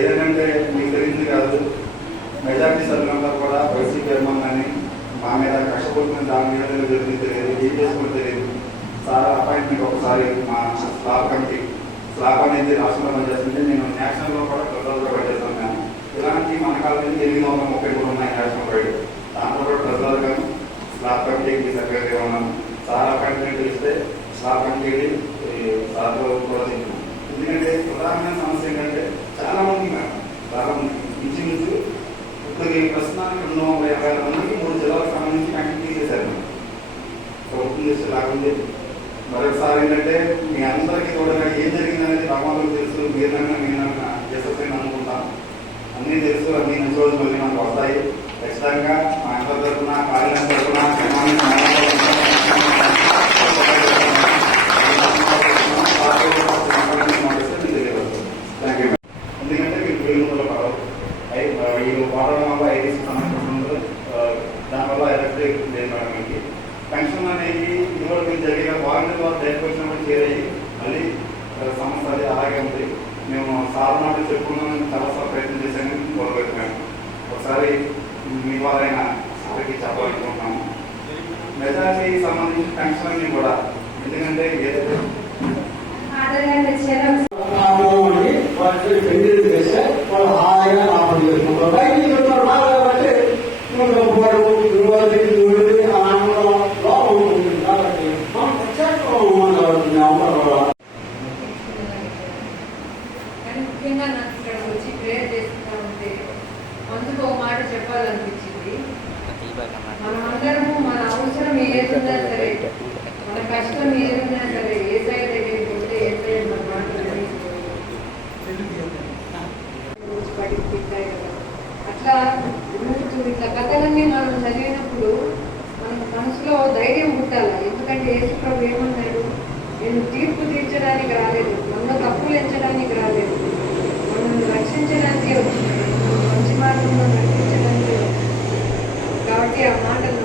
ఏదంటే మీకు గురించి కాదు. మెజార్టీ సభ్యులంతా కూడా వైసీపీ అభిమానాన్ని మా మీద కష్టపడుతున్న దాని మీద జరిగింది తెలియదు ఏం చేసుకుంటే తెలియదు. సార్ అపాయింట్మెంట్ ఒకసారి మా స్లాబ్ కమిటీ స్లాబ్ అనేది రాష్ట్రంలో పనిచేస్తుంటే నేను నేషనల్లో కూడా ప్రజల్లో పనిచేస్తాను నేను ఇలాంటి మన కాలం నుంచి ఎనిమిది వందల ముప్పై మూడు ఉన్నాయి నేషనల్ రైడ్ దాంట్లో కూడా ప్రజలు కానీ స్లాబ్ కమిటీకి సెక్రటరీ ఉన్నాను సార్ అపాయింట్మెంట్ ఇస్తే స్లాబ్ కమిటీకి సార్తో ఎందుకంటే ప్రధానమైన సమస్య ఏంటంటే చాలా మంది చాలా మంది ఇంచుమించు ఇప్పటికి ప్రస్తుతానికి రెండు వందల యాభై ఆరు మందికి మూడు జిల్లాలకు సంబంధించి యాక్టివ్ తీసేశారు. ప్రభుత్వం చేస్తే లాగుంది. మరొకసారి ఏంటంటే మీ అందరికీ కూడా ఏం జరిగిందనేది రామాలకు తెలుసు మీరన్నా నేనన్నా ఎస్ఎస్ఐ అనుకుంటాం. అన్నీ తెలుసు అన్ని మంచి రోజులు మళ్ళీ మనకు వస్తాయి. ఖచ్చితంగా మేడం మీకు. పెన్షన్ అనేది మీకు జరిగిన వారంటీ ద్వారా డైరెక్ట్ వచ్చినప్పుడు చేరాయి మళ్ళీ సమస్య అది అలాగే ఉంది. మేము సార్ మాట చెప్పుకున్నాం చాలాసార్లు ప్రయత్నం చేశాను మొదలుపెట్టాము ఒకసారి మీ ద్వారా సార్కి చెప్పాలనుకుంటున్నాము. మెజార్టీ సంబంధించిన పెన్షన్ అన్ని కూడా ఎందుకంటే ఏదైతే వాళ్ళు పెళ్ళి చేస్తే వాళ్ళు హాయిగా లాభం చేసుకుంటారు ప్రత్యేకంగా కానీ ముఖ్యంగా నాకు ఇక్కడ వచ్చి ప్రేయర్ చేస్తూ ఉంటే అందుకు ఒక మాట చెప్పాలనిపించింది. మనం అందరము మన అవసరం ఏదున్నా సరే మన కష్టం ఏదున్నా సరే ఏ సైడ్ దగ్గరికి ఉంటే ఏ సైడ్ మన మాట పడి అట్లా ఇప్పుడు ఇట్లా కథలన్నీ మనం చదివినప్పుడు తీర్పు తీర్చడానికి రాలేదు. నన్ను తప్పులు ఎంచడానికి రాలేదు. మనల్ని రక్షించడానికి వచ్చింది మంచి మార్గంలో నడిపించడానికే కాబట్టి ఆ మాటలు